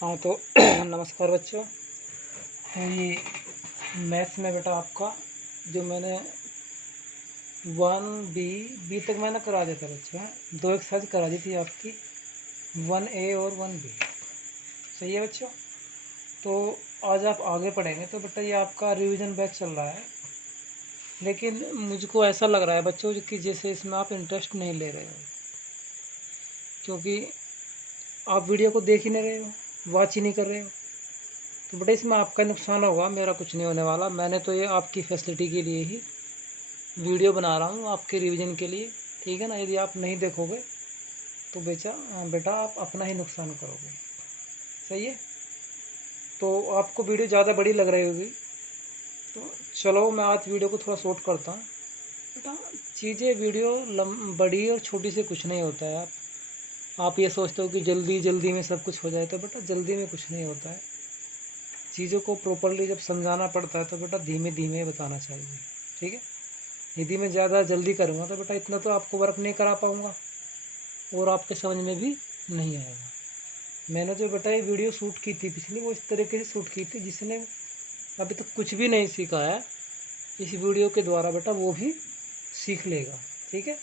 हाँ तो नमस्कार बच्चों। तो ये मैथ्स में बेटा आपका जो मैंने 1B तक मैंने करा दिया था बच्चों, दो एक्सरसाइज करा दी थी आपकी 1A और 1B। सही है बच्चों। तो आज आप आगे पढ़ेंगे। तो बेटा ये आपका रिवीजन बैच चल रहा है, लेकिन मुझको ऐसा लग रहा है बच्चों कि जैसे इसमें आप इंटरेस्ट नहीं ले रहे हो, क्योंकि आप वीडियो को देख ही नहीं रहे हो, वॉच ही नहीं कर रहे हो। तो बेटा इसमें आपका नुकसान होगा, मेरा कुछ नहीं होने वाला। मैंने तो ये आपकी फैसिलिटी के लिए ही वीडियो बना रहा हूँ, आपके रिवीजन के लिए, ठीक है ना। यदि आप नहीं देखोगे तो बेटा आप अपना ही नुकसान करोगे। सही है। तो आपको वीडियो ज़्यादा बड़ी लग रही होगी, तो चलो मैं आज वीडियो को थोड़ा शॉर्ट करता हूँ। बेटा चीज़ें वीडियो बड़ी और छोटी से कुछ नहीं होता है। आप ये सोचते हो कि जल्दी जल्दी में सब कुछ हो जाए, तो बेटा जल्दी में कुछ नहीं होता है। चीज़ों को प्रॉपरली जब समझाना पड़ता है तो बेटा धीमे धीमे बताना चाहिए, ठीक है। यदि मैं ज़्यादा जल्दी करूँगा तो बेटा इतना तो आपको वर्क नहीं करा पाऊँगा और आपके समझ में भी नहीं आएगा। मैंने जो बेटा ये वीडियो शूट की थी पिछली, वो इस तरीके से शूट की थी जिसने अभी तक कुछ भी नहीं सीखा है, इस वीडियो के द्वारा बेटा वो भी सीख लेगा, ठीक है।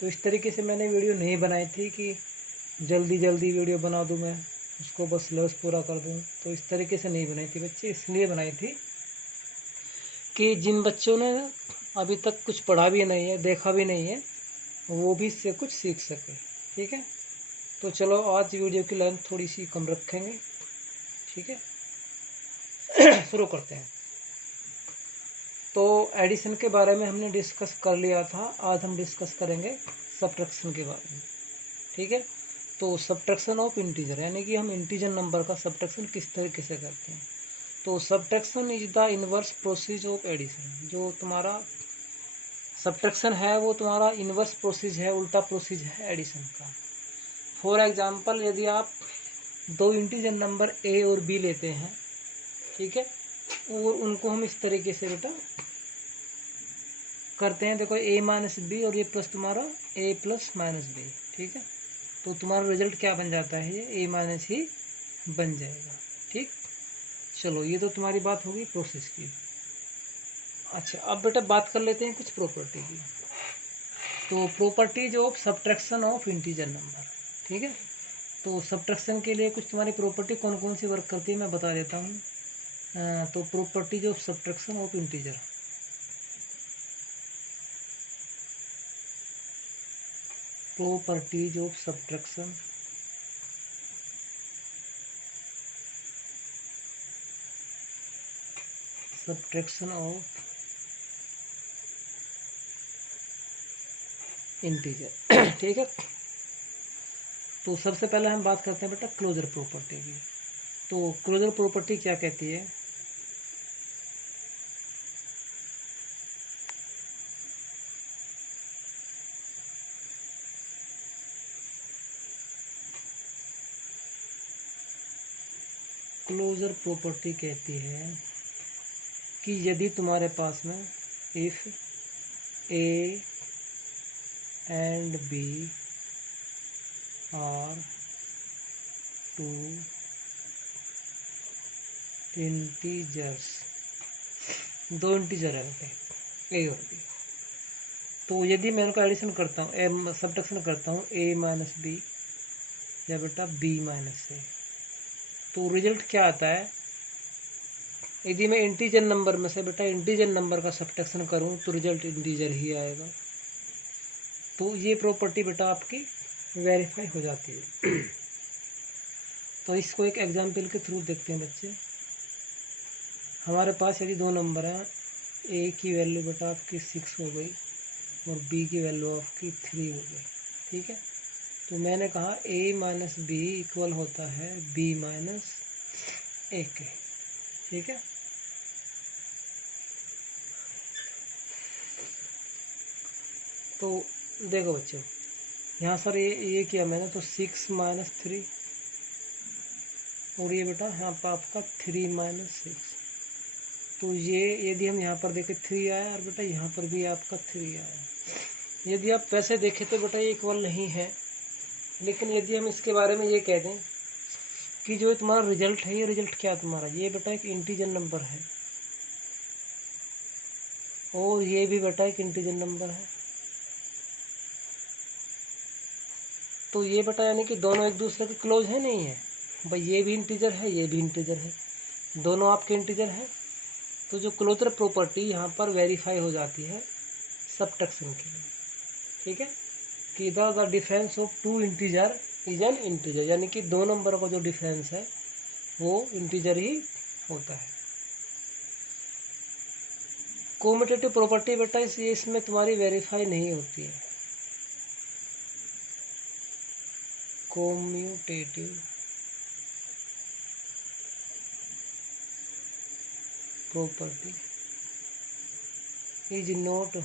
तो इस तरीके से मैंने वीडियो नहीं बनाई थी कि जल्दी जल्दी वीडियो बना दूँ, मैं उसको बस सिलेबस पूरा कर दूँ। तो इस तरीके से नहीं बनाई थी बच्चे, इसलिए बनाई थी कि जिन बच्चों ने अभी तक कुछ पढ़ा भी नहीं है, देखा भी नहीं है, वो भी इससे कुछ सीख सके, ठीक है। तो चलो आज वीडियो की लेंथ थोड़ी सी कम रखेंगे, ठीक है। शुरू करते हैं। तो एडिशन के बारे में हमने डिस्कस कर लिया था, आज हम डिस्कस करेंगे सब्ट्रैक्शन के बारे में, ठीक है। तो सब्ट्रैक्शन ऑफ इंटीजर, यानी कि हम इंटीजर नंबर का सब्ट्रैक्शन किस तरीके से करते हैं। तो subtraction is the inverse process of addition. जो तुम्हारा सब्ट्रैक्शन है वो तुम्हारा इनवर्स प्रोसीज है, उल्टा प्रोसीज है एडिशन का। फॉर एग्जांपल यदि आप दो इंटीजर नंबर ए और बी लेते हैं, ठीक है, और उनको हम इस तरीके से बेटा करते हैं। देखो ए माइनस बी और ये प्लस तुम्हारा ए प्लस माइनस बी, ठीक है। तो तुम्हारा रिजल्ट क्या बन जाता है, ये ए माइनस ही बन जाएगा, ठीक। चलो ये तो तुम्हारी बात होगी प्रोसेस की। अच्छा अब बेटा बात कर लेते हैं कुछ प्रॉपर्टी की। तो properties of subtraction of integer number, ठीक है। तो सब्ट्रैक्शन के लिए कुछ तुम्हारी प्रॉपर्टी कौन कौन सी वर्क करती है मैं बता देता हूँ। तो properties of subtraction of integer, properties of subtraction of integer, ठीक है। तो सबसे पहले हम बात करते हैं बेटा क्लोजर प्रॉपर्टी की। तो क्लोजर प्रॉपर्टी क्या कहती है। क्लोजर प्रॉपर्टी कहती है कि यदि तुम्हारे पास में if A and B are two integers, दो इंटीजर है बेटे ए और बी, तो यदि मैं उनका एडिशन करता हूँ, सब्ट्रैक्शन करता हूँ ए माइनस बी या बेटा बी माइनस ए, तो रिजल्ट क्या आता है। यदि मैं इंटीजर नंबर में से बेटा इंटीजर नंबर का सब्ट्रैक्शन करूँ तो रिजल्ट इंटीजर ही आएगा। तो ये प्रॉपर्टी बेटा आपकी वेरीफाई हो जाती है। तो इसको एक एग्जाम्पल के थ्रू देखते हैं बच्चे। हमारे पास यदि दो नंबर हैं, ए की वैल्यू बेटा आपकी 6 हो गई और बी की वैल्यू आपकी 3 हो गई, ठीक है। तो मैंने कहा ए माइनस बी इक्वल होता है बी माइनस ए के, ठीक है। तो देखो बच्चों, यहाँ सर ये किया मैंने, तो 6 माइनस 3 और ये बेटा यहाँ पर आपका 3 माइनस 6। तो ये यदि हम यहाँ पर देखें 3 आया और बेटा यहाँ पर भी आपका 3 आया। यदि आप वैसे देखें तो बेटा ये इक्वल नहीं है, लेकिन यदि हम इसके बारे में ये कह दें कि जो तुम्हारा रिजल्ट है, ये रिजल्ट क्या है तुम्हारा, ये बेटा एक इंटीजर नंबर है और ये भी बेटा एक इंटीजर नंबर है। तो ये बेटा यानी कि दोनों एक दूसरे के क्लोज है, नहीं है भाई, ये भी इंटीजर है, ये भी इंटीजर है, दोनों आपके इंटीजर हैं। तो जो क्लोजर प्रॉपर्टी यहाँ पर वेरीफाई हो जाती है सबट्रैक्शन के लिए, ठीक है, कि the difference of two integer is an integer, यानी कि दो नंबरों का जो डिफरेंस है वो इंटीजर ही होता है। कोम्यूटेटिव प्रॉपर्टी बेटा इसमें तुम्हारी वेरीफाई नहीं होती है। कोम्यूटेटिव प्रॉपर्टी इज नॉट,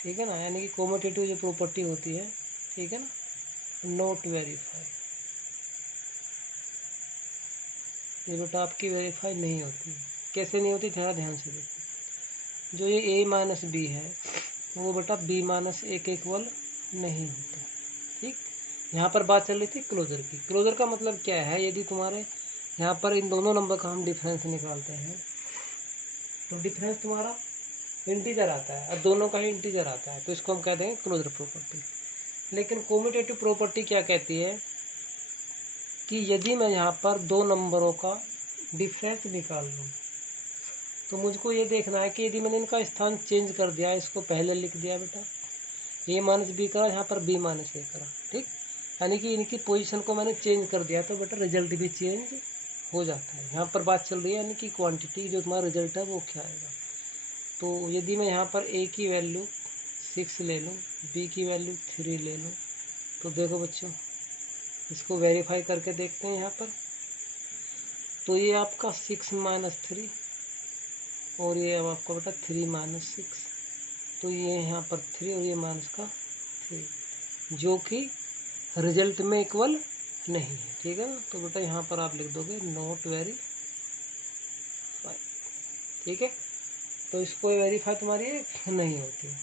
ठीक है ना, यानी कि कोम्यूटेटिव जो प्रॉपर्टी होती है, ठीक है ना, नॉट वेरीफाई, ये बेटा आपकी वेरीफाई नहीं होती। कैसे नहीं होती, थोड़ा ध्यान से देखो। जो ये ए माइनस बी है वो बेटा बी माइनस ए के इक्वल नहीं होता, ठीक। यहाँ पर बात चल रही थी क्लोजर की। क्लोजर का मतलब क्या है, यदि तुम्हारे यहाँ पर इन दोनों नंबर का हम डिफरेंस निकालते हैं तो डिफरेंस तुम्हारा इंटीजर आता है और दोनों का ही इंटीजर आता है, तो इसको हम कह देंगे क्लोजर प्रॉपर्टी। लेकिन कोम्यूटेटिव प्रॉपर्टी क्या कहती है कि यदि मैं यहाँ पर दो नंबरों का डिफरेंस निकाल लूँ तो मुझको ये देखना है कि यदि मैंने इनका स्थान चेंज कर दिया, इसको पहले लिख दिया बेटा ए माइनस बी करा, यहाँ पर बी माइनस ए करा, ठीक, यानी कि इनकी पोजीशन को मैंने चेंज कर दिया तो बेटा रिजल्ट भी चेंज हो जाता है। यहाँ पर बात चल रही है यानी कि क्वांटिटी जो तुम्हारा रिजल्ट है वो क्या आएगा। तो यदि मैं यहाँ पर ए की वैल्यू 6 ले लूँ, बी की वैल्यू 3 ले लूँ, तो देखो बच्चों इसको वेरीफाई करके देखते हैं यहाँ पर। तो ये आपका 6 माइनस 3 और ये अब आपका बेटा 3 माइनस 6, तो ये यहाँ पर 3 और ये माइनस का 3, जो कि रिजल्ट में इक्वल नहीं है, ठीक है ना। तो बेटा यहाँ पर आप लिख दोगे नॉट वेरीफाई, ठीक है। तो इसको वेरीफाई तुम्हारी नहीं होती है।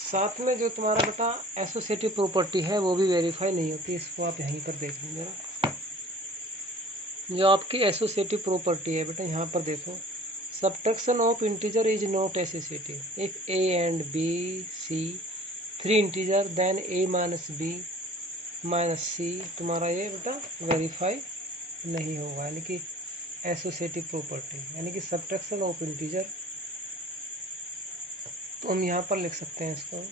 साथ में जो तुम्हारा बेटा एसोसिएटिव प्रॉपर्टी है वो भी वेरीफाई नहीं होती, इसको आप यहीं पर देख लीजिए। जो आपकी एसोसिएटिव प्रॉपर्टी है बेटा यहाँ पर देखो, subtraction of integer is not associative if A and B C 3 integer then A minus B minus C, तुम्हारा ये बेटा वेरीफाई नहीं होगा, यानी कि एसोसिएटिव प्रॉपर्टी यानी कि सबट्रैक्शन ऑफ इंटीजर। तो हम यहाँ पर लिख सकते हैं इसको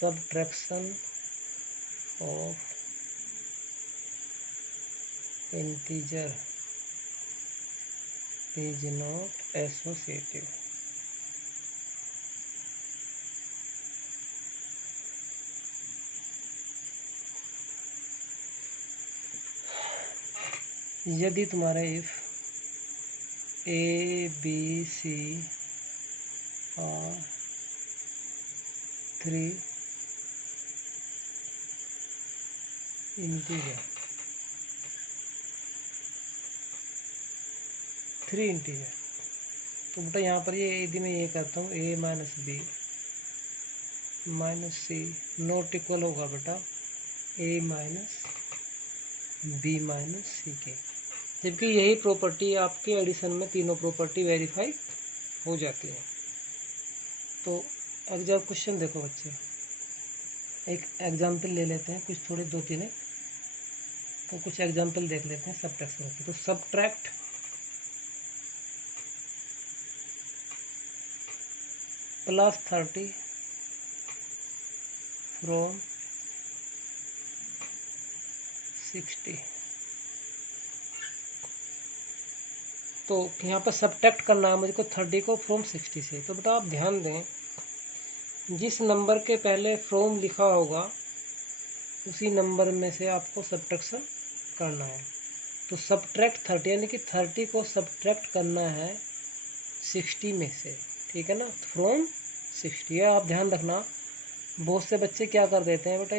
subtraction of integer is not associative. यदि तुम्हारा if A B C are 3 integer, 3 integer, तो बेटा यहाँ पर ये यदि मैं ये करता हूँ A minus B minus C not equal होगा बेटा A minus B minus C के, जबकि यही प्रॉपर्टी आपके एडिशन में तीनों प्रॉपर्टी वेरीफाई हो जाती है। तो एग्जाम क्वेश्चन देखो बच्चे, एक एग्जाम्पल ले लेते हैं, कुछ थोड़े 2-3 है, तो कुछ एग्जाम्पल देख लेते हैं सबट्रैक्शन की। तो सबट्रैक्ट +30 फ्रॉम 60, तो यहाँ पर सबट्रैक्ट करना है मुझको 30 को फ्रॉम 60 से। तो बेटा आप ध्यान दें, जिस नंबर के पहले फ्रॉम लिखा होगा उसी नंबर में से आपको सबट्रैक्शन करना है। तो सबट्रैक्ट 30 यानी कि 30 को सबट्रैक्ट करना है 60 में से, ठीक है ना, फ्रॉम 60। या आप ध्यान रखना, बहुत से बच्चे क्या कर देते हैं बेटा,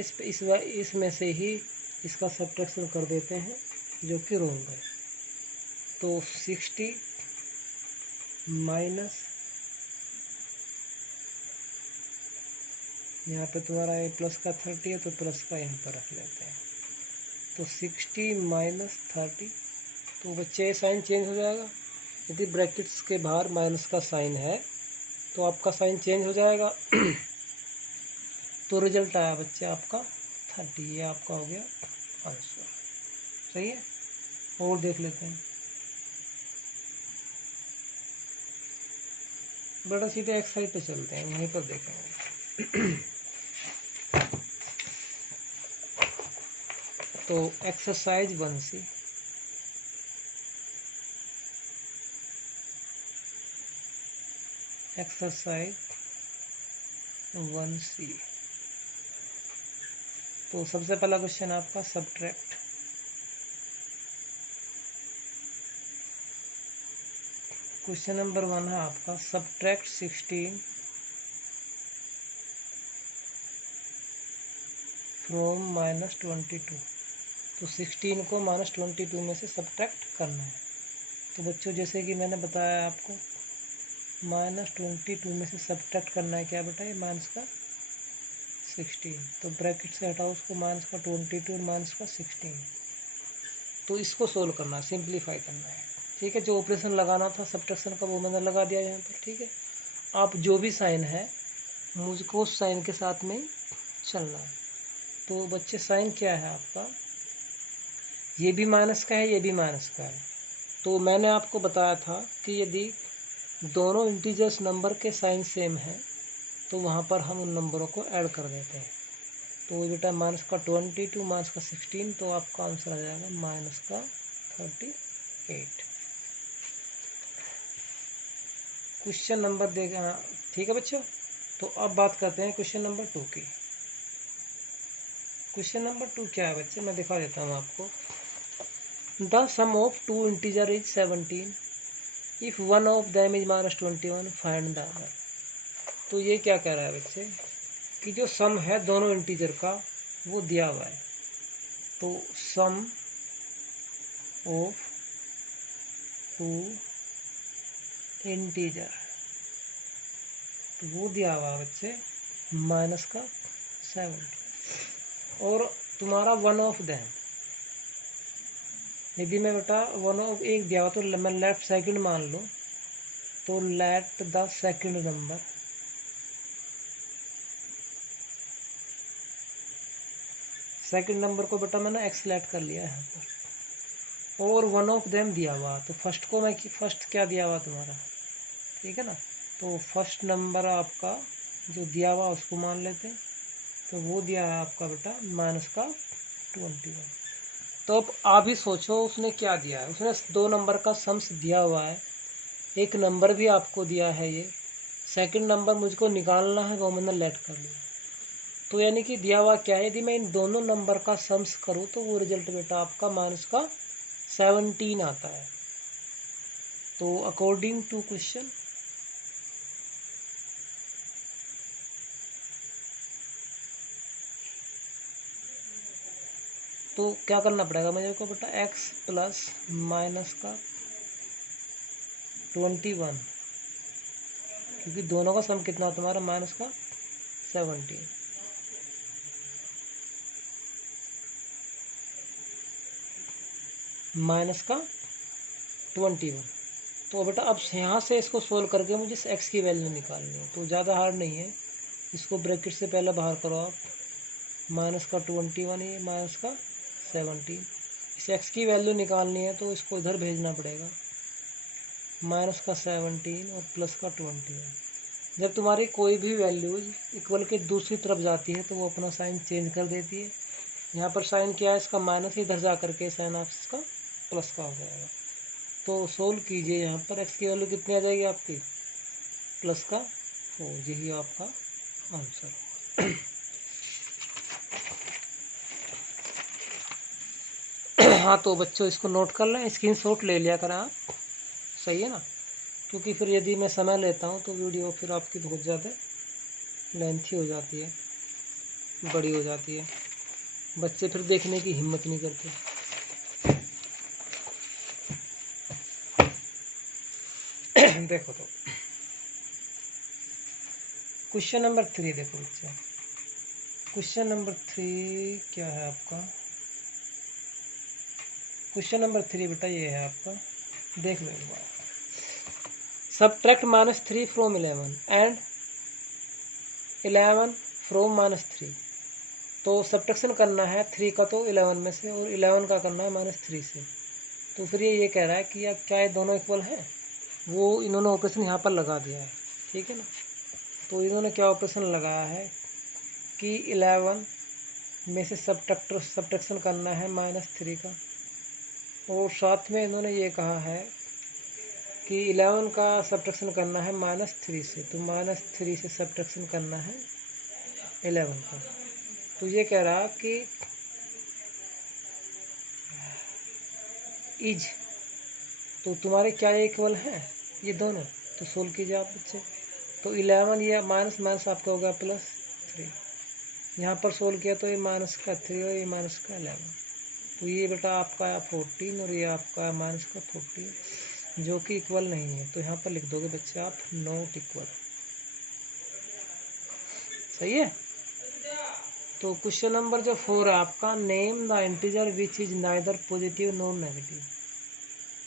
इसमें से ही इसका सबट्रैक्शन कर देते हैं, जो कि रॉन्ग है। तो 60 माइनस यहाँ पे तुम्हारा ये प्लस का 30 है तो प्लस का यहाँ पर रख लेते हैं। तो 60 माइनस 30, तो बच्चे साइन चेंज हो जाएगा। यदि ब्रैकेट्स के बाहर माइनस का साइन है तो आपका साइन चेंज हो जाएगा। तो रिजल्ट आया बच्चे आपका 30, ये आपका हो गया आंसर। सही है, और देख लेते हैं। बड़ा सीधे एक्सरसाइज पे चलते हैं, वहीं पर देखेंगे। तो एक्सरसाइज 1C, एक्सरसाइज 1C। तो सबसे पहला क्वेश्चन आपका सब्ट्रैक्ट। क्वेश्चन नंबर 1 है आपका सब्ट्रैक्ट 16 फ्रॉम -22। तो 16 को -22 में से सब्ट्रैक्ट करना है। तो बच्चों जैसे कि मैंने बताया आपको, -22 में से सब्ट्रैक्ट करना है क्या बेटा, ये माइनस का 16। तो ब्रैकेट से हटाओ उसको, माइनस का 22 और माइनस का 16। तो इसको सोल्व करना है, सिंप्लीफाई करना है। ठीक है, जो ऑपरेशन लगाना था सब्ट्रैक्शन का वो मैंने लगा दिया यहाँ पर। ठीक है, आप जो भी साइन है मुझको उस साइन के साथ में चलना है। तो बच्चे साइन क्या है आपका, ये भी माइनस का है, ये भी माइनस का है। तो मैंने आपको बताया था कि यदि दोनों इंटीजर्स नंबर के साइन सेम है तो वहाँ पर हम उन नंबरों को ऐड कर देते हैं। तो बेटा माइनस का 22 माइनस का 16, तो आपका आंसर आ जाएगा माइनस का 38। क्वेश्चन नंबर देखा, ठीक है बच्चों। तो अब बात करते हैं क्वेश्चन नंबर 2 की। क्वेश्चन नंबर 2 क्या है बच्चे, मैं दिखा देता हूँ आपको। The sum of two integer is 17 if one of them is -21 find the other. तो ये क्या कह रहा है बच्चे कि जो सम है दोनों इंटीजर का वो दिया हुआ है। तो सम ऑफ टू इंटीजर, तो वो दिया हुआ है बच्चे माइनस का 70। और तुम्हारा वन ऑफ देम, यदि मैं बेटा वन ऑफ एक दिया हुआ तो मैं लेफ्ट सेकंड मान लूँ, तो लेट द सेकंड नंबर को बेटा मैंने एक्स लेट कर लिया यहाँ पर। और वन ऑफ देम दिया हुआ, तो फर्स्ट को मैं फर्स्ट क्या दिया हुआ तुम्हारा, ठीक है ना। तो फर्स्ट नंबर आपका जो दिया हुआ उसको मान लेते हैं। तो वो दिया है आपका बेटा माइनस का 21। तो अब आप ही सोचो उसने क्या दिया है, उसने दो नंबर का सम्स दिया हुआ है, एक नंबर भी आपको दिया है, ये सेकंड नंबर मुझको निकालना है, वो मैंने लेट कर लिया। तो यानी कि दिया हुआ क्या है, यदि मैं इन दोनों नंबर का सम्स करूँ तो वो रिजल्ट बेटा आपका माइनस का 17 आता है। तो अकॉर्डिंग टू क्वेश्चन तो क्या करना पड़ेगा मुझे को बेटा, x प्लस माइनस का 21, क्योंकि दोनों का सम कितना तुम्हारा माइनस का 17, माइनस का 21। तो बेटा अब यहाँ से इसको सोल्व करके मुझे x की वैल्यू निकालनी है। तो ज़्यादा हार्ड नहीं है, इसको ब्रैकेट से पहले बाहर करो आप, माइनस का 21 ये माइनस का 17। इस x की वैल्यू निकालनी है तो इसको इधर भेजना पड़ेगा, माइनस का 17 और प्लस का 21। जब तुम्हारी कोई भी वैल्यूज इक्वल के दूसरी तरफ जाती है तो वो अपना साइन चेंज कर देती है। यहाँ पर साइन क्या है इसका, माइनस, इधर जा करके साइन आप इसका प्लस का हो जाएगा। तो सोल्व कीजिए, यहाँ पर x की वैल्यू कितनी आ जाएगी आपकी, प्लस का 4, यही आपका आंसर। हाँ तो बच्चों इसको नोट कर लें, स्क्रीनशॉट ले लिया करें आप, सही है ना। क्योंकि फिर यदि मैं समय लेता हूँ तो वीडियो फिर आपकी बहुत ज़्यादा लेंथी हो जाती है, बड़ी हो जाती है, बच्चे फिर देखने की हिम्मत नहीं करते। देखो तो क्वेश्चन नंबर 3 देखो बच्चे, क्वेश्चन नंबर 3 क्या है आपका? क्वेश्चन नंबर 3 बेटा ये है आपका, देख लो एक बार। Subtract -3 from 11 and 11 from -3। तो सब्ट्रैक्शन करना है 3 का तो 11 में से, और 11 का करना है -3 से। तो फिर ये कह रहा है कि यार क्या ये दोनों इक्वल हैं? वो इन्होंने ऑपरेशन यहाँ पर लगा दिया है, ठीक है ना। तो इन्होंने क्या ऑपरेशन लगाया है कि 11 में से सब्ट्रैक्शन करना है -3 का, और साथ में इन्होंने ये कहा है कि 11 का सब्ट्रैक्शन करना है -3 से। तो -3 से सब्ट्रैक्शन करना है 11 का। तो ये कह रहा कि इज, तो तुम्हारे क्या ये इक्वल हैं ये दोनों? तो सोल्व कीजिए आप बच्चे। तो 11 ये माइनस माइनस आपका होगा +3, यहाँ पर सोल्व किया तो ये -3 और ये -11। तो ये बेटा आपका 14 और ये आपका -14, जो कि इक्वल नहीं है। तो यहाँ पर लिख दोगे बच्चे आप नॉट इक्वल। सही है। तो क्वेश्चन नंबर जो 4 है आपका, name the integer which is neither positive nor negative.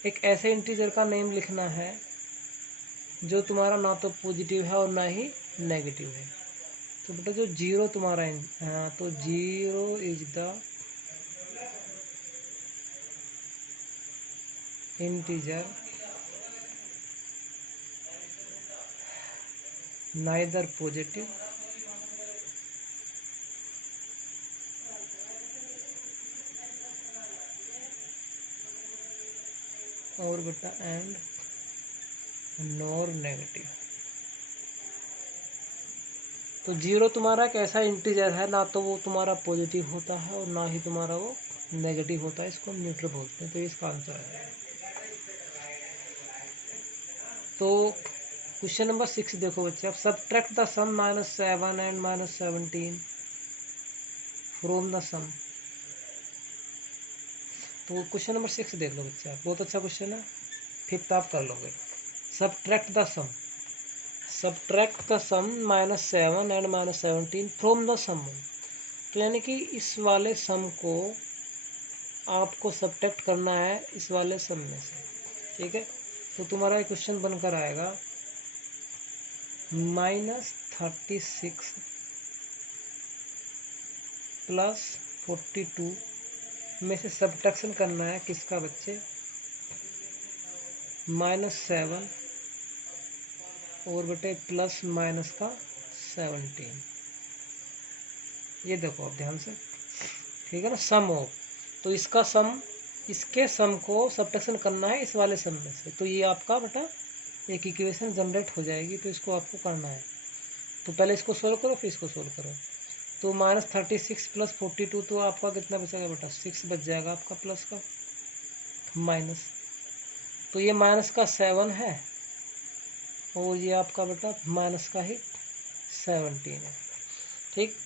एक ऐसे इंटीजर का नेम लिखना है जो तुम्हारा ना तो पॉजिटिव है और ना ही नेगेटिव है। तो बेटा जो 0 तुम्हारा हाँ, तो 0 is the integer neither positive और बेटा एंड नॉर नेगेटिव। तो 0 तुम्हारा एक ऐसा इंटीजर है, ना तो वो तुम्हारा पॉजिटिव होता है और ना ही तुम्हारा वो नेगेटिव होता है, इसको हम न्यूट्रल बोलते हैं। तो इसका आंसर है। तो क्वेश्चन नंबर 6 देखो बच्चे, अब subtract the sum -7 and -17 from the sum. तो क्वेश्चन नंबर 6 देख लो बच्चे आप, बहुत अच्छा क्वेश्चन है, 5th आप कर लोगे। Subtract the sum -7 and -17 from the sum. तो यानी कि इस वाले सम को आपको सब्ट्रैक्ट करना है इस वाले सम में से, ठीक है। तो तुम्हारा क्वेश्चन बनकर आएगा -36 + 42 में से सब्ट्रैक्शन करना है किसका बच्चे? -7 और बेटे प्लस माइनस का 17। ये देखो आप ध्यान से, ठीक है ना, सम ऑफ। तो इसका सम, इसके सम को सब्ट्रैक्शन करना है इस वाले सम में से। तो ये आपका बेटा एक इक्वेशन जनरेट हो जाएगी। तो इसको आपको करना है, तो पहले इसको सोल्व करो फिर इसको सोल्व करो। तो -36 + 42 तो आपका कितना बचेगा बेटा? 6 बच जाएगा आपका प्लस का माइनस। तो ये माइनस का 7 है और ये आपका बेटा माइनस का ही 17 है, ठीक।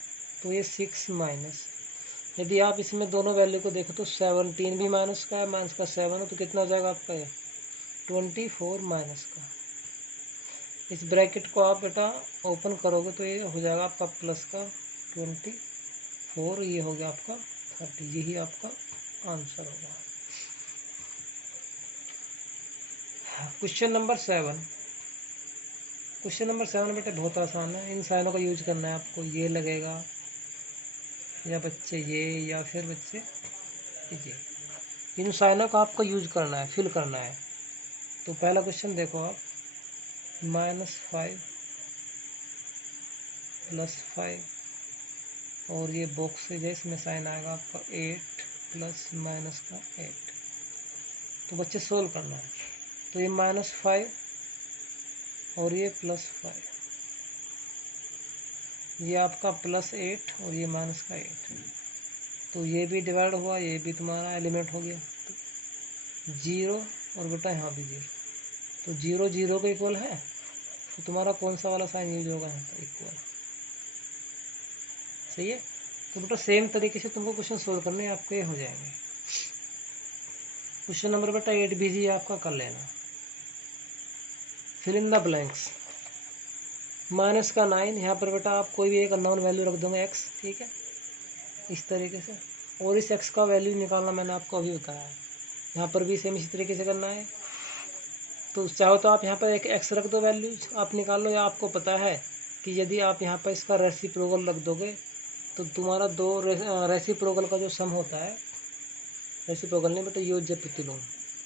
तो ये 6 माइनस, यदि आप इसमें दोनों वैल्यू को देखो तो 17 भी माइनस का है, माइनस का 7 है, तो कितना हो जाएगा आपका ये 24 माइनस का। इस ब्रैकेट को आप बेटा ओपन करोगे तो ये हो जाएगा आपका प्लस का 24, ये हो गया आपका 30। यही आपका आंसर होगा। क्वेश्चन नंबर 7 बेटा बहुत आसान है। इन साइनों का यूज करना है आपको। ये लगेगा या बच्चे ये, या फिर बच्चे ये, इन साइनों का आपको यूज करना है, फिल करना है। तो पहला क्वेश्चन देखो आप, -5 + 5 और ये बॉक्स है इसमें साइन आएगा आपका 8 प्लस माइनस का 8। तो बच्चे सोल्व करना है। तो ये -5 और ये +5, ये आपका +8 और ये माइनस का 8। तो ये भी डिवाइड हुआ, ये भी तुम्हारा एलिमेंट हो गया। तो 0 और बेटा यहाँ भी 0। तो 0 0 के इक्वल है, तो तुम्हारा कौन सा वाला साइन यूज होगा? यहाँ पर इक्वल। सही है। तो बेटा सेम तरीके से तुमको क्वेश्चन सोल्व करने आपके हो जाएंगे। क्वेश्चन नंबर बेटा 8 भी आपका कर लेना। Fill in the blanks. -9, यहाँ पर बेटा आप कोई भी एक अननोन वैल्यू रख दोगे x, ठीक है। इस तरीके से। और इस एक्स का वैल्यू निकालना मैंने आपको अभी बताया है। यहाँ पर भी सेम इसी तरीके से करना है। तो चाहो तो आप यहाँ पर एक एक्स रख दो, वैल्यू आप निकाल लो, या आपको पता है कि यदि आप यहाँ पर इसका रेसिप्रोकल रख दोगे तो तुम्हारा दो रेसिप्रोकल का जो सम होता है, रेसिप्रोकल नहीं बेटा, योज्य प्रतिलोम,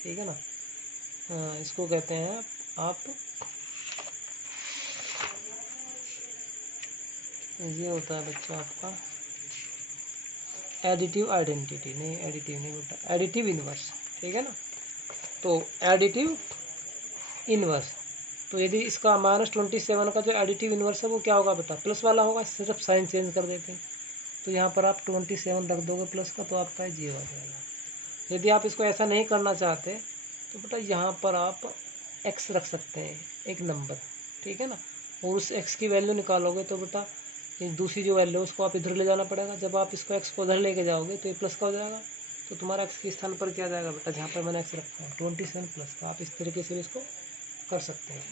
ठीक है ना, इसको कहते हैं आप, ये होता है बच्चा आपका एडिटिव आइडेंटिटी, नहीं एडिटिव नहीं बेटा, एडिटिव इनवर्स, ठीक है ना। तो एडिटिव इनवर्स, तो यदि इसका -27 का जो एडिटिव इनवर्स है वो क्या होगा बेटा, प्लस वाला होगा, सिर्फ साइन चेंज कर देते हैं। तो यहाँ पर आप 27 रख दोगे प्लस का, तो आपका 0 आ जाएगा। यदि आप इसको ऐसा नहीं करना चाहते तो बेटा यहाँ पर आप x रख सकते हैं, एक नंबर, ठीक है ना। और उस x की वैल्यू निकालोगे तो बेटा ये दूसरी जो वैल्यू है उसको आप इधर ले जाना पड़ेगा। जब आप इसको x को उधर लेके जाओगे तो ये प्लस का हो जाएगा, तो तुम्हारा x के स्थान पर क्या जाएगा बेटा, जहाँ पर मैंने x रखा है 27 प्लस का। आप इस तरीके से भी इसको कर सकते हैं।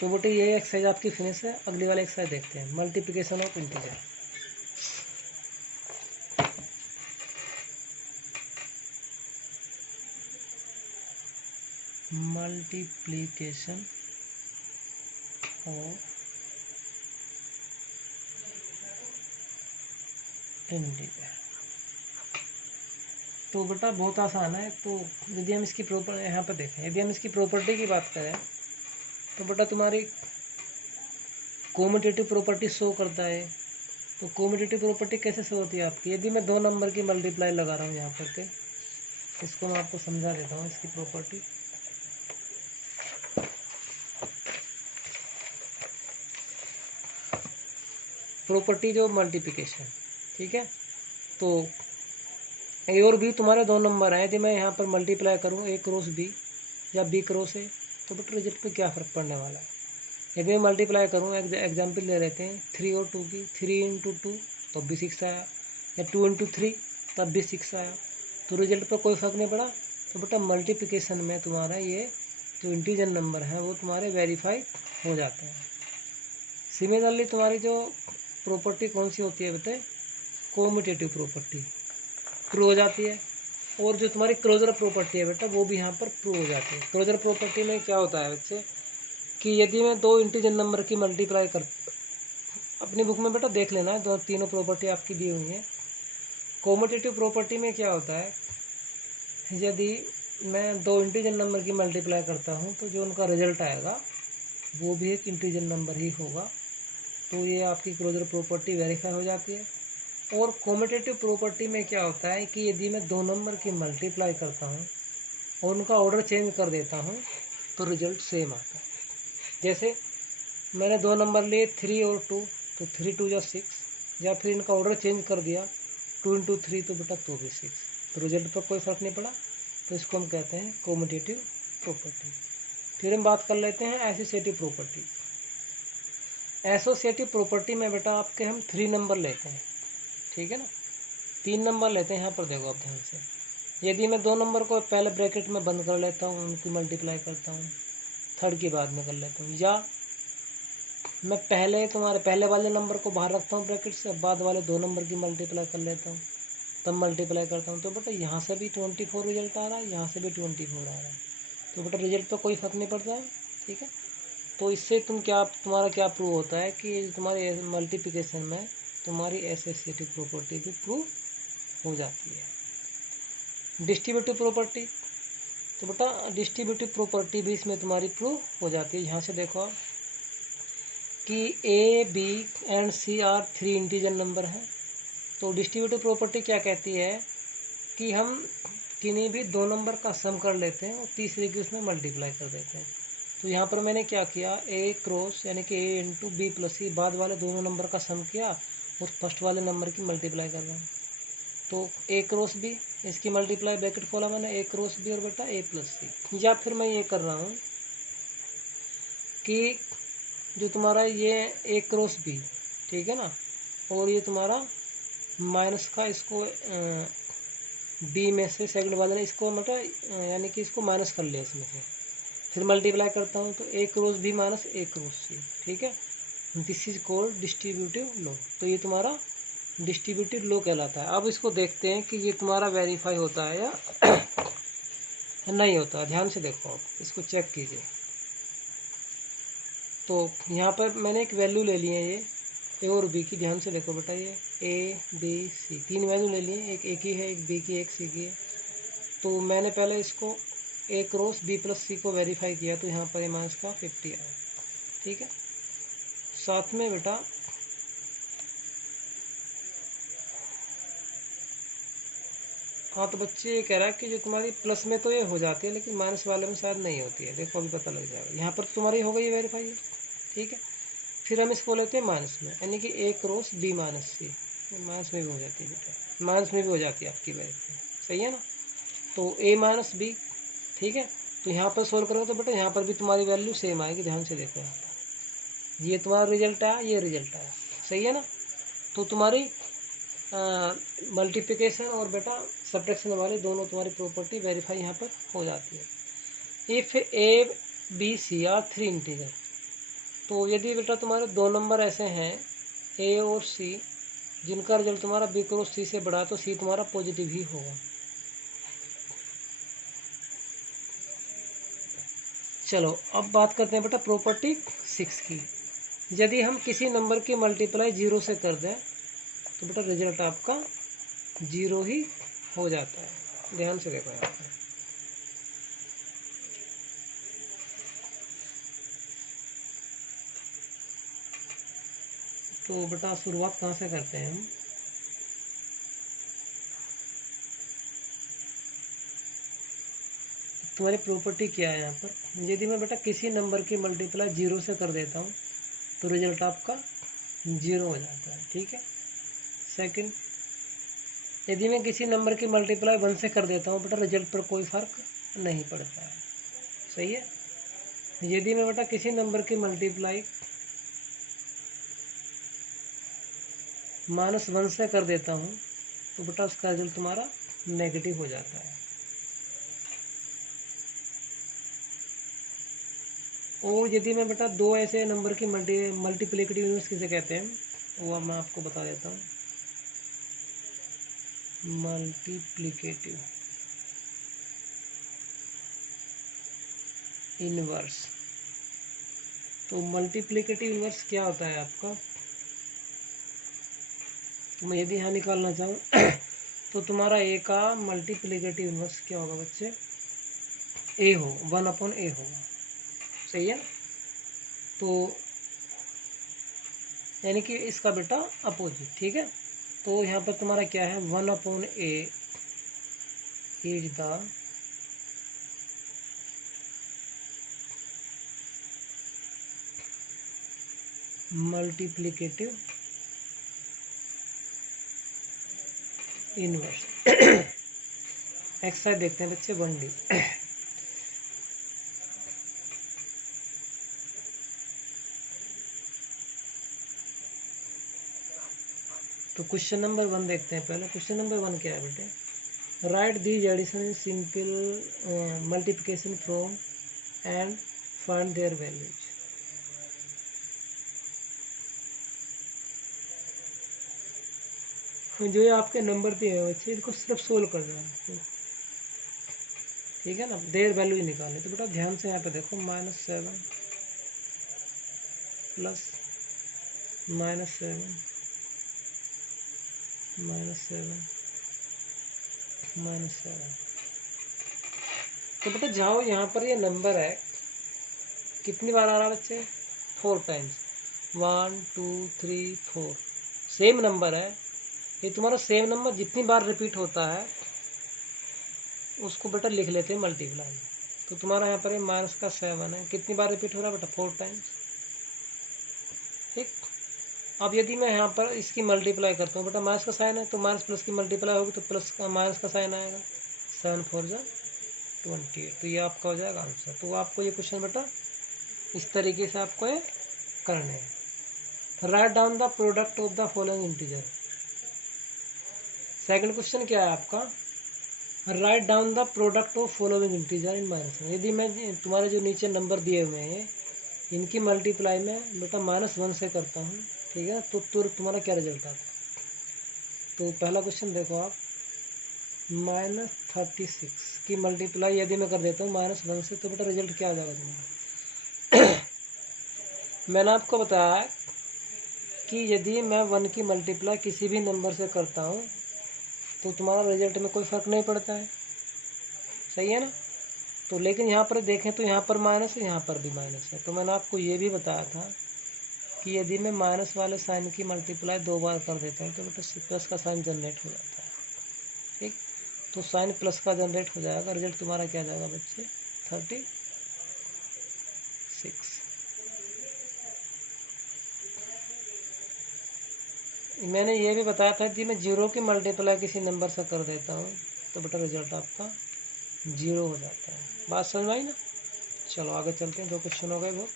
तो बेटे ये एक्सरसाइज आपकी फिनिश है। अगली वाली एक्सरसाइज देखते हैं, multiplication of integer. Multiplication of integer, तो बेटा बहुत आसान है। तो यदि हम इसकी प्रॉपर यहाँ पर देखें, यदि हम इसकी प्रॉपर्टी की बात करें तो बेटा तुम्हारी कोम्यूटेटिव प्रॉपर्टी शो करता है। तो कोम्यूटेटिव प्रॉपर्टी कैसे शो होती है आपकी, यदि मैं 2 नंबर की मल्टीप्लाई लगा रहा हूँ यहाँ पर के, इसको मैं आपको समझा देता हूँ इसकी प्रॉपर्टी। प्रॉपर्टी जो मल्टीप्लिकेशन, ठीक है। तो ए और बी तुम्हारे 2 नंबर हैं, यदि मैं यहाँ पर मल्टीप्लाई करूँ ए क्रॉस बी या बी क्रॉस ए, तो बेटा रिजल्ट पे क्या फ़र्क पड़ने वाला है। यदि मैं मल्टीप्लाई करूँ, एग्जाम्पल ले लेते हैं 3 और 2 की, 3 × 2 तब भी 6 आया, या 2 × 3 तब भी 6 आया, तो रिजल्ट पर कोई फ़र्क नहीं पड़ा। तो बेटा मल्टीप्लिकेशन में तुम्हारा ये जो इंटीजर नंबर है वो तुम्हारे वेरीफाई हो जाते हैं। सिमिलरली तुम्हारी जो प्रॉपर्टी कौन सी होती है बेटे, कोम्यूटेटिव प्रॉपर्टी प्रूव हो जाती है। और जो तुम्हारी क्लोजर प्रॉपर्टी है बेटा वो भी यहाँ पर प्रूव हो जाती है। क्लोजर प्रॉपर्टी में क्या होता है बच्चे कि यदि मैं 2 इंटीजर नंबर की मल्टीप्लाई कर, अपनी बुक में बेटा देख लेना, दो तीनों प्रॉपर्टी आपकी दी हुई है। कोम्यूटेटिव प्रॉपर्टी में क्या होता है, यदि मैं 2 इंटीजर नंबर की मल्टीप्लाई करता हूँ तो जो उनका रिजल्ट आएगा वो भी एक इंटीजर नंबर ही होगा। तो ये आपकी क्लोजर प्रॉपर्टी वेरीफाई हो जाती है। और कोम्यूटेटिव प्रॉपर्टी में क्या होता है कि यदि मैं 2 नंबर की मल्टीप्लाई करता हूँ और उनका ऑर्डर चेंज कर देता हूँ तो रिजल्ट सेम आता है। जैसे मैंने 2 नंबर लिए 3 और 2, तो 3 × 2 = 6, या फिर इनका ऑर्डर चेंज कर दिया 2 × 3 तो बेटा तो भी 6, तो रिजल्ट पर कोई फ़र्क नहीं पड़ा। तो इसको हम कहते हैं कोम्यूटेटिव प्रॉपर्टी। फिर हम बात कर लेते हैं एसोसिएटिव प्रॉपर्टी। एसोसिएटिव प्रॉपर्टी में बेटा आपके हम 3 नंबर लेते हैं, ठीक है ना, 3 नंबर लेते हैं। यहाँ पर देखो आप ध्यान से, यदि मैं 2 नंबर को पहले ब्रैकेट में बंद कर लेता हूँ, उनकी मल्टीप्लाई करता हूँ, थर्ड की बाद में कर लेता हूँ, या मैं पहले तुम्हारे पहले वाले नंबर को बाहर रखता हूँ ब्रैकेट से, बाद वाले 2 नंबर की मल्टीप्लाई कर लेता हूँ, तब मल्टीप्लाई करता हूँ, तो बेटा यहाँ से भी 24 रिजल्ट आ रहा है, यहाँ से भी 24 आ रहा है। तो बेटा रिजल्ट पर कोई फ़र्क नहीं पड़ता है, ठीक है। तो इससे तुम्हारा क्या प्रूव होता है कि तुम्हारे मल्टीप्लिकेशन में तुम्हारी एसोसिएटिव प्रॉपर्टी भी प्रूव हो जाती है। डिस्ट्रीब्यूटिव प्रॉपर्टी, तो बेटा डिस्ट्रीब्यूटिव प्रॉपर्टी भी इसमें तुम्हारी प्रूव हो जाती है। यहाँ से देखो आप कि A B and C are 3 integer number हैं। तो डिस्ट्रीब्यूटिव प्रॉपर्टी क्या कहती है कि हम किन्हीं भी 2 नंबर का सम कर लेते हैं और तीसरे की उसमें मल्टीप्लाई कर देते हैं। तो यहाँ पर मैंने क्या किया, ए क्रॉस यानी कि ए × बी + सी, बाद वाले दोनों नंबर का सम किया और फर्स्ट वाले नंबर की मल्टीप्लाई कर रहा हूँ। तो ए क्रॉस बी, इसकी मल्टीप्लाई ब्रैकेट खोला मैंने, ए क्रॉस बी और बेटा ए + सी। या फिर मैं ये कर रहा हूँ कि जो तुम्हारा ये ए क्रॉस बी, ठीक है ना, और ये तुम्हारा माइनस का, इसको बी में से सेकंड वाले ने इसको मतलब यानी कि इसको माइनस कर लिया इसमें से, फिर मल्टीप्लाई करता हूँ तो ए क्रॉस बी - ए क्रॉस सी, ठीक है। This is called distributive law. तो ये तुम्हारा डिस्ट्रीब्यूटेड लो कहलाता है। अब इसको देखते हैं कि ये तुम्हारा वेरीफाई होता है या नहीं होता। ध्यान से देखो, आप इसको चेक कीजिए। तो यहाँ पर मैंने एक वैल्यू ले ली है, ये ए और बी की। ध्यान से देखो बेटा, ये ए बी सी 3 वैल्यू ले लिए, एक ए की है, एक बी की, एक सी की है। तो मैंने पहले इसको ए क्रॉस बी प्लस सी को वेरीफाई किया, तो यहाँ पर माइनस का 50 आया। ठीक है, साथ में बेटा हाँ, तो बच्चे ये कह रहा है कि जो तुम्हारी प्लस में तो ये हो जाती है, लेकिन माइनस वाले में शायद नहीं होती है। देखो अभी पता लग जाएगा। यहाँ पर तो तुम्हारी हो गई वेरीफाई है। ठीक है, फिर हम इसको लेते हैं माइनस में, यानी कि ए क्रॉस बी माइनस सी। माइनस में भी हो जाती है बेटा, माइनस में भी हो जाती है आपकी वेरीफाई। सही है ना। तो ए माइनस बी। ठीक है, तो यहाँ पर सोल्व करोगे तो बेटा यहाँ पर भी तुम्हारी वैल्यू सेम आएगी। ध्यान से देखो, यहाँ पर ये तुम्हारा रिजल्ट आया, ये रिजल्ट आया। सही है ना। तो तुम्हारी मल्टीप्लिकेशन और बेटा सब्ट्रैक्शन वाली दोनों तुम्हारी प्रॉपर्टी वेरीफाई यहाँ पर हो जाती है। If A B C are 3 integer, तो यदि बेटा तुम्हारे 2 नंबर ऐसे हैं ए और सी जिनका रिजल्ट तुम्हारा बी क्रॉस सी से बड़ा है, तो सी तुम्हारा पॉजिटिव ही होगा। चलो अब बात करते हैं बेटा प्रॉपर्टी 6 की। यदि हम किसी नंबर की मल्टीप्लाई 0 से कर दें, तो बेटा रिजल्ट आपका 0 ही हो जाता है। ध्यान से देखो यहाँ पर। तो बेटा शुरुआत कहाँ से करते हैं हम? तुम्हारी प्रॉपर्टी क्या है यहाँ पर? यदि मैं बेटा किसी नंबर की मल्टीप्लाई 0 से कर देता हूँ, तो रिजल्ट आपका 0 हो जाता है। ठीक है। सेकंड, यदि मैं किसी नंबर की मल्टीप्लाई 1 से कर देता हूँ बेटा, रिजल्ट पर कोई फ़र्क नहीं पड़ता है। सही है। यदि मैं बेटा किसी नंबर की मल्टीप्लाई -1 से कर देता हूँ, तो बेटा उसका रिजल्ट तुम्हारा नेगेटिव हो जाता है। और यदि मैं बेटा 2 ऐसे नंबर की मल्टीप्लिकेटिव यूनिट्स किसे कहते हैं, वो अब मैं आपको बता देता हूँ। Multiplicative inverse. तो मल्टीप्लिकेटिव इनवर्स क्या होता है आपका? तो मैं यदि यहाँ निकालना चाहूँ तो तुम्हारा ए का मल्टीप्लिकेटिव इनवर्स क्या होगा बच्चे? ए हो, 1/a होगा। सही है। तो यानी कि इसका बेटा अपोजिट। ठीक है। तो यहाँ पर तुम्हारा क्या है? 1/a is the multiplicative inverse. Exercise देखते हैं बच्चे 1D। तो क्वेश्चन नंबर 1 देखते हैं पहले। क्वेश्चन नंबर 1 क्या है बेटे? Write these addition in simple multiplication from and find their values. जो ये आपके नंबर दिए हैं बच्चे, इनको सिर्फ सोल्व करना है। ठीक है ना, देयर वैल्यू ही निकालनी। तो बेटा ध्यान से यहाँ पे देखो, -7 प्लस -7 -7 -7। तो बेटा जाओ, यहाँ पर ये नंबर है, कितनी बार आ रहा है बच्चे? 4 टाइम्स। 1 2 3 4 सेम नंबर है। ये तुम्हारा सेम नंबर जितनी बार रिपीट होता है उसको बेटा लिख लेते हैं मल्टीप्लाई में। तो तुम्हारा यहाँ पर -7 है, कितनी बार रिपीट हो रहा है बेटा? 4 टाइम्स। ठीक। अब यदि मैं यहाँ पर इसकी मल्टीप्लाई करता हूँ बेटा, माइनस का साइन है तो माइनस प्लस की मल्टीप्लाई होगी तो प्लस का माइनस का साइन आएगा। 7 4 जा 28। तो ये आपका हो जाएगा आंसर। तो आपको ये क्वेश्चन बेटा इस तरीके से आपको ये करने हैं। Write down the product of the following integer. Second question क्या है आपका? Write down the product of following integer इन -1। यदि मैं तुम्हारे जो नीचे नंबर दिए हुए हैं इनकी मल्टीप्लाई में बेटा -1 से करता हूँ, ठीक है, तो तुम्हारा क्या रिजल्ट आता है? तो पहला क्वेश्चन देखो आप, -36 की मल्टीप्लाई यदि मैं कर देता हूँ -1 से, तो बेटा रिजल्ट क्या आ जाएगा तुम्हारा? मैंने आपको बताया कि यदि मैं 1 की मल्टीप्लाई किसी भी नंबर से करता हूँ तो तुम्हारा रिजल्ट में कोई फ़र्क नहीं पड़ता है, सही है ना। तो लेकिन यहाँ पर देखें तो यहाँ पर माइनस है, यहाँ पर भी माइनस है। तो मैंने आपको ये भी बताया था कि यदि मैं माइनस वाले साइन की मल्टीप्लाई 2 बार कर देता हूँ तो बेटा प्लस का साइन जनरेट हो जाता है, ठीक। तो साइन प्लस का जनरेट हो जाएगा, रिजल्ट तुम्हारा क्या जाएगा बच्चे? 36। मैंने ये भी बताया था कि मैं 0 की मल्टीप्लाई किसी नंबर से कर देता हूँ तो बेटा रिजल्ट आपका 0 हो जाता है। बात समझ में आई ना। चलो आगे चलते हैं, 2 क्वेश्चन हो गए वो।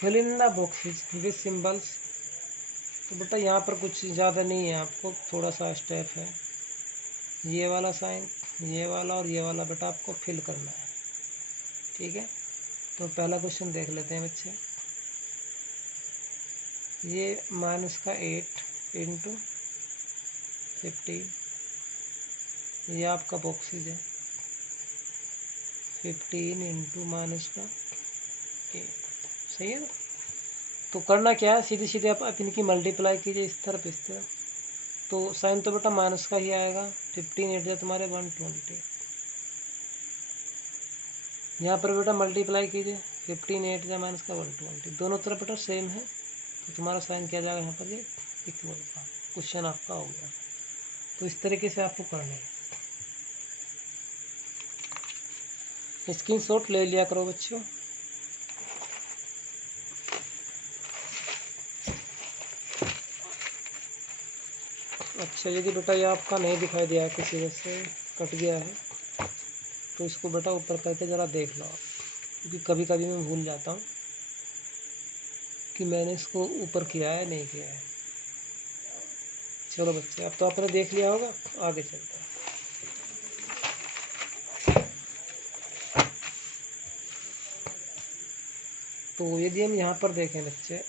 Fill in the boxes with symbols. तो बेटा यहाँ पर कुछ ज़्यादा नहीं है, आपको थोड़ा सा स्टेप है, ये वाला साइन, ये वाला और ये वाला बेटा आपको फिल करना है, ठीक है। तो पहला क्वेश्चन देख लेते हैं बच्चे। ये -8 इंटू 15, ये आपका बॉक्सेज है, 15 इंटू -8, सही है ना। तो करना क्या है, सीधे सीधे आप इनकी मल्टीप्लाई कीजिए इस तरफ। तो साइन तो बेटा माइनस का ही आएगा, 15 8 तुम्हारे 120। यहाँ पर बेटा मल्टीप्लाई कीजिए, 15 8 माइनस का 120, दोनों तरफ बेटा सेम है, तो तुम्हारा साइन क्या जाएगा यहाँ पर? ये इक्वल का क्वेश्चन आपका हो गया। तो इस तरीके से आपको करना है, स्क्रीनशॉट ले लिया करो बच्चों। अच्छा, यदि बेटा ये आपका नहीं दिखाई दिया है, किसी वजह से कट गया है, तो इसको बेटा ऊपर करके ज़रा देख लो आप, क्योंकि कभी कभी मैं भूल जाता हूँ कि मैंने इसको ऊपर किया है नहीं किया है। चलो बच्चे, अब तो आपने देख लिया होगा, आगे चलते हैं। तो यदि हम यहाँ पर देखें बच्चे,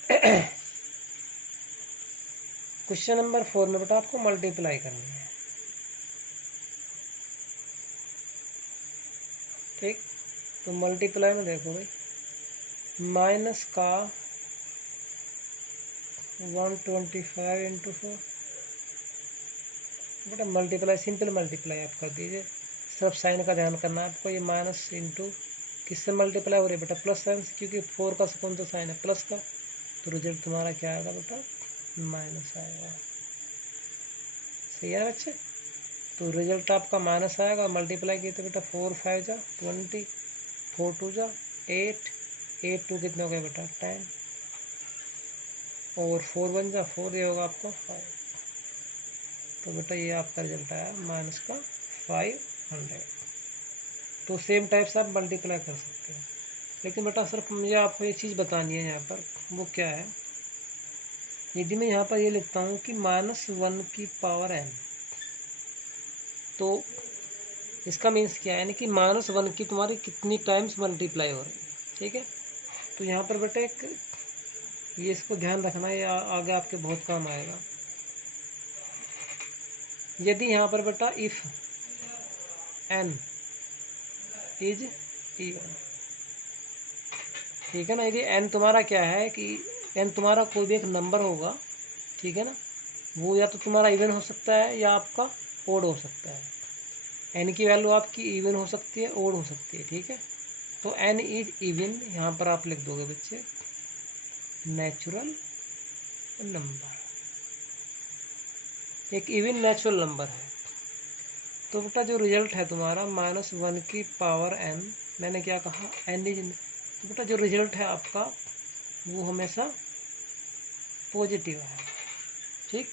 क्वेश्चन नंबर 4 में बेटा आपको मल्टीप्लाई करनी है, ठीक। तो मल्टीप्लाई में देखो भाई, माइनस का 125 इंटू 4, बेटा मल्टीप्लाई, सिंपल मल्टीप्लाई आप कर दीजिए, सिर्फ साइन का ध्यान करना है आपको। ये माइनस इंटू किससे मल्टीप्लाई हो रही है बेटा? प्लस साइन से, क्योंकि 4 का कौन सा साइन है? प्लस का। तो रिजल्ट तुम्हारा क्या आएगा बेटा? माइनस आएगा, सही है बच्चे। तो रिजल्ट आपका माइनस आएगा, मल्टीप्लाई किए तो बेटा 4 5 जा 20, 4 2 जा 8, 8 2 कितने हो गए बेटा? 10, और 4 1 जा 4, ये होगा आपका 5। तो बेटा ये आपका रिजल्ट आया माइनस का 500। तो सेम टाइप से आप मल्टीप्लाई कर सकते हैं, लेकिन बेटा सिर्फ मुझे आपको एक चीज़ बतानी है यहाँ पर, वो क्या है, यदि मैं यहाँ पर ये लिखता हूँ कि -1 की पावर n, तो इसका मीन्स क्या है, यानी कि -1 की तुम्हारी कितनी टाइम्स मल्टीप्लाई हो रही है, ठीक है। तो यहाँ पर बेटा एक ये इसको ध्यान रखना है, ये आगे आपके बहुत काम आएगा। यदि यहाँ पर बेटा इफ n इज इवन, ठीक है ना, यदि n तुम्हारा क्या है कि n तुम्हारा कोई भी एक नंबर होगा, ठीक है ना, वो या तो तुम्हारा इवन हो सकता है या आपका ओड हो सकता है। n की वैल्यू आपकी इवन हो सकती है, ओड हो सकती है, ठीक है। तो n इज इवन, यहाँ पर आप लिख दोगे बच्चे नेचुरल नंबर, एक इवन नेचुरल नंबर है। तो बेटा जो रिजल्ट है तुम्हारा -1 की पावर n, मैंने क्या कहा? n इज, तो बेटा जो रिजल्ट है आपका वो हमेशा पॉजिटिव है, ठीक।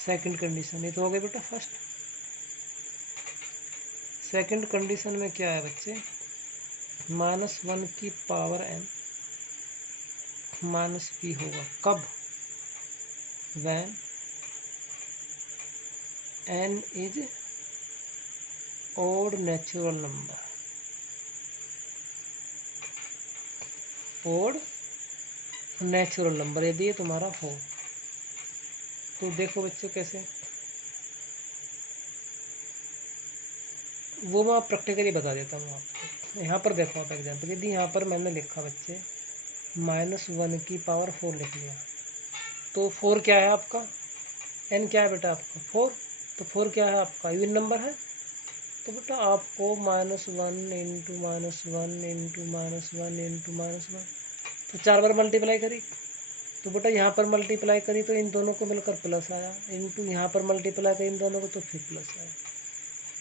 सेकंड कंडीशन, ये तो हो गई बेटा फर्स्ट। सेकंड कंडीशन में क्या है बच्चे? -1 की पावर n -p होगा कब? When n is odd natural number, odd natural number, यदि ये तुम्हारा हो। तो देखो बच्चों कैसे, वो मैं प्रैक्टिकली बता देता हूँ आपको। यहाँ पर देखो आप एग्जाम्पल, यदि यहाँ पर मैंने लिखा बच्चे -1⁴ लिख लिया, तो 4 क्या है आपका, n क्या है बेटा आपका 4, तो 4 क्या है आपका इवन नंबर है। तो बेटा आपको -1 × -1 × -1 तो 4 बार मल्टीप्लाई करी, तो बेटा यहाँ पर मल्टीप्लाई करी तो इन दोनों को मिलकर प्लस आया, इनटू यहाँ पर मल्टीप्लाई करी इन दोनों को तो फिर प्लस आया।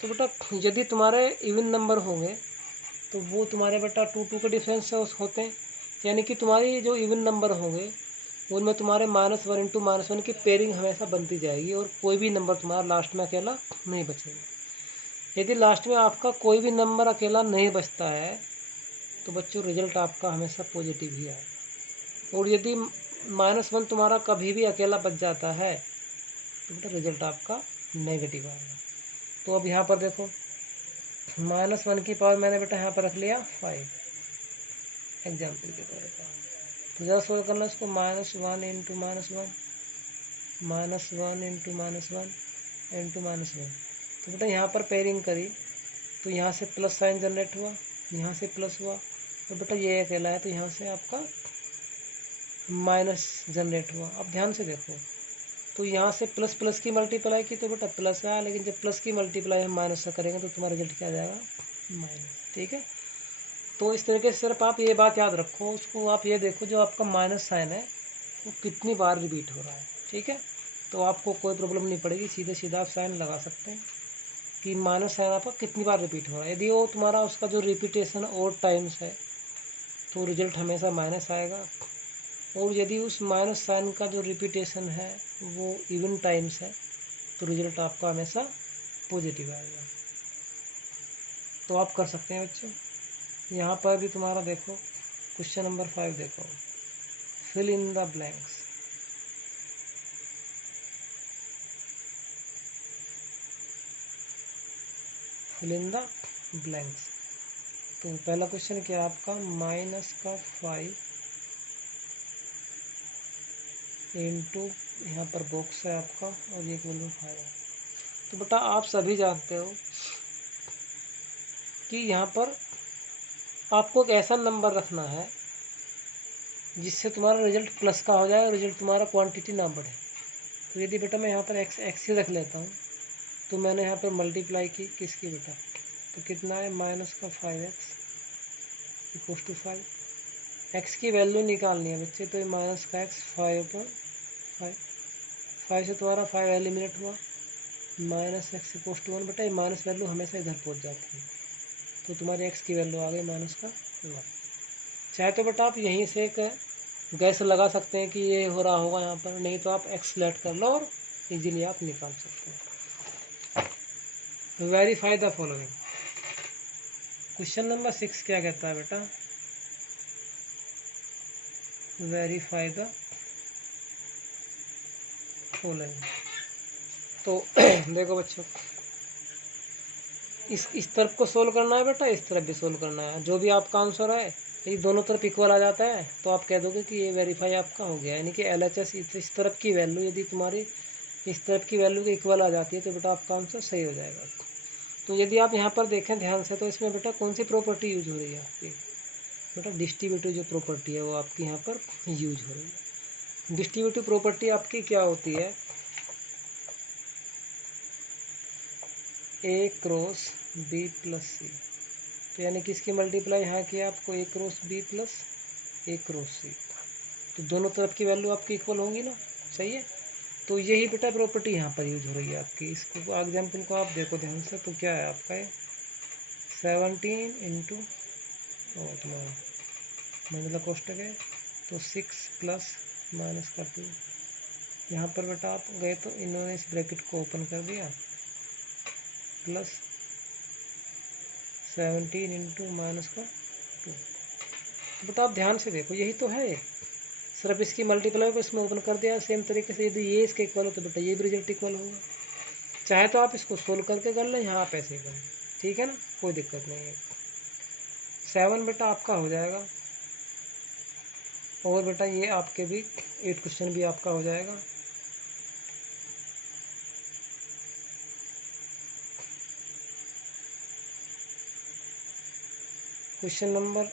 तो बेटा यदि तुम्हारे इवन नंबर होंगे तो वो तुम्हारे बेटा 2 के डिफरेंस से होते हैं, यानी कि तुम्हारी जो इवन नंबर होंगे उनमें तुम्हारे -1 × -1 की पेयरिंग हमेशा बनती जाएगी और कोई भी नंबर तुम्हारा लास्ट में अकेला नहीं बचेगा। यदि लास्ट में आपका कोई भी नंबर अकेला नहीं बचता है तो बच्चों रिजल्ट आपका हमेशा पॉजिटिव ही आएगा। और यदि -1 तुम्हारा कभी भी अकेला बच जाता है तो बेटा रिजल्ट आपका नेगेटिव आएगा। तो अब यहाँ पर देखो -1 की पावर मैंने बेटा यहाँ पर रख लिया 5 एग्जाम्पल के तौर पर। तो ज़रा सोल्व करना इसको, -1 × -1 -1 × -1 तो बेटा यहाँ पर पेयरिंग करी तो यहाँ से प्लस साइन जनरेट हुआ, यहाँ से प्लस हुआ, तो बेटा ये अकेला है तो यहाँ से आपका माइनस जनरेट हुआ। अब ध्यान से देखो, तो यहाँ से प्लस प्लस की मल्टीप्लाई की तो बेटा प्लस आया, लेकिन जब प्लस की मल्टीप्लाई हम माइनस से करेंगे तो तुम्हारा रिजल्ट क्या आ जाएगा माइनस। ठीक है, तो इस तरीके से सिर्फ आप ये बात याद रखो, उसको आप ये देखो जो आपका माइनस साइन है वो कितनी बार रिपीट हो रहा है। ठीक है, तो आपको कोई प्रॉब्लम नहीं पड़ेगी, सीधे सीधा आप साइन लगा सकते हैं कि माइनस साइन आपका कितनी बार रिपीट हो रहा है। यदि वो तुम्हारा उसका जो रिपीटेशन और टाइम्स है तो रिजल्ट हमेशा माइनस आएगा, और यदि उस माइनस साइन का जो रिपीटेशन है वो इवन टाइम्स है तो रिजल्ट आपका हमेशा पॉजिटिव आएगा। तो आप कर सकते हैं बच्चों। यहाँ पर भी तुम्हारा देखो क्वेश्चन नंबर 5 देखो, fill in the blanks. Fill in the blanks. तो पहला क्वेश्चन क्या है आपका, -5 इंटू यहाँ पर बॉक्स है आपका और ये वैल्यू 5 है। तो बेटा आप सभी जानते हो कि यहाँ पर आपको एक ऐसा नंबर रखना है जिससे तुम्हारा रिजल्ट प्लस का हो जाए और रिजल्ट तुम्हारा क्वांटिटी ना बढ़े। तो यदि बेटा मैं यहाँ पर एक्स ही रख लेता हूँ, तो मैंने यहाँ पर मल्टीप्लाई की किसकी बेटा, तो कितना है -5x = 5। एक्स की वैल्यू निकालनी है बच्चे, तो माइनस का एक्स 5/5, 5 से तुम्हारा 5 एलिमिनेट हुआ, -x = 1। बेटा ये माइनस वैल्यू हमेशा इधर पहुंच जाती है, तो तुम्हारी x की वैल्यू आ गई -1। चाहे तो बेटा आप यहीं से एक गैस लगा सकते हैं कि ये हो रहा होगा यहाँ पर, नहीं तो आप x सेलेक्ट कर लो और इजीली आप निकाल सकते हैं। Verify the following. Question number 6 क्या कहता है बेटा, वेरीफाई द फॉलोइंग। तो देखो बच्चों, इस तरफ को सोल्व करना है बेटा, इस तरफ भी सोल्व करना है। जो भी आपका आंसर है ये दोनों तरफ इक्वल आ जाता है तो आप कह दोगे कि ये वेरीफाई आपका हो गया, यानी कि LHS इस तरफ की वैल्यू यदि तुम्हारी इस तरफ की वैल्यू के इक्वल आ जाती है तो बेटा आपका आंसर सही हो जाएगा। तो यदि आप यहाँ पर देखें ध्यान से, तो इसमें बेटा कौन सी प्रॉपर्टी यूज हो रही है आपकी, बेटा डिस्ट्रीब्यूटिव जो प्रॉपर्टी है वो आपकी यहाँ पर यूज हो रही है। डिस्ट्रीब्यूटिव प्रॉपर्टी आपकी क्या होती है, A क्रॉस B + C। तो यानी कि इसकी मल्टीप्लाई यहाँ की आपको A cross B + A cross C, तो दोनों तरफ की वैल्यू आपकी इक्वल होंगी ना, सही है। तो यही बेटा प्रॉपर्टी यहाँ पर यूज हो रही है आपकी। इसको एग्जाम्पल को आप देखो ध्यान से, तो क्या है आपका ये 17 इंटू तुम्हारा मतलब कोष्टक है तो 6 + -2। यहाँ पर बेटा आप गए तो इन्होंने इस ब्रैकेट को ओपन कर दिया, प्लस 17 इंटू -2। बेटा आप ध्यान से देखो, यही तो है, सिर्फ इसकी मल्टीप्लाई को इसमें ओपन कर दिया। सेम तरीके से यदि ये इसके इक्वल हो तो बेटा ये भी रिजल्ट इक्वल होगा। चाहे तो आप इसको सोल्व करके कर लें, यहाँ आप ऐसे ही करें, ठीक है ना, कोई दिक्कत नहीं है। 7 बेटा आपका हो जाएगा और बेटा ये आपके भी 8 क्वेश्चन भी आपका हो जाएगा। क्वेश्चन नंबर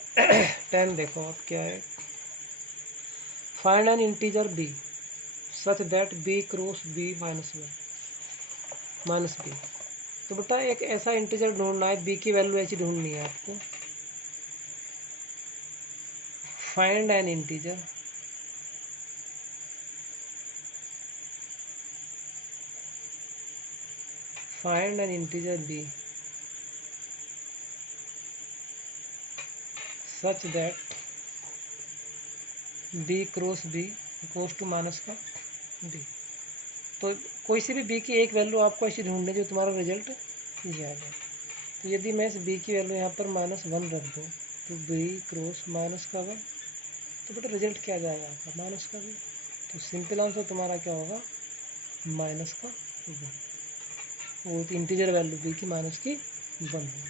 10 देखो आप क्या है। Find an integer b such that b cross b minus b। तो बेटा एक ऐसा इंटीजर ढूंढना है, b की वैल्यू ऐसी ढूंढनी है आपको। Find an integer b such that b cross b equals to minus का b। तो कोई सी भी b की एक वैल्यू आपको ऐसी ढूंढनी जो तुम्हारा रिजल्ट ये आ जाए। तो यदि मैं इस b की वैल्यू यहाँ पर -1 रख दूँ तो b क्रॉस -1, तो बेटा रिजल्ट क्या आ जाएगा आपका -1। तो सिंपल आंसर तुम्हारा क्या होगा -1। वो इंटीजर वैल्यू b की -1 होगी।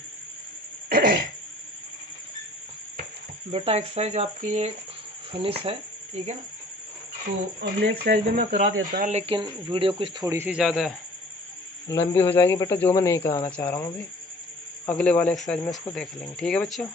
बेटा एक्सरसाइज आपकी ये फिनिश है, ठीक है ना। तो अगले एक्सरसाइज में मैं करा देता है, लेकिन वीडियो कुछ थोड़ी सी ज़्यादा लंबी हो जाएगी बेटा, जो मैं नहीं कराना चाह रहा हूँ अभी। अगले वाले एक्सरसाइज में इसको देख लेंगे, ठीक है बच्चों।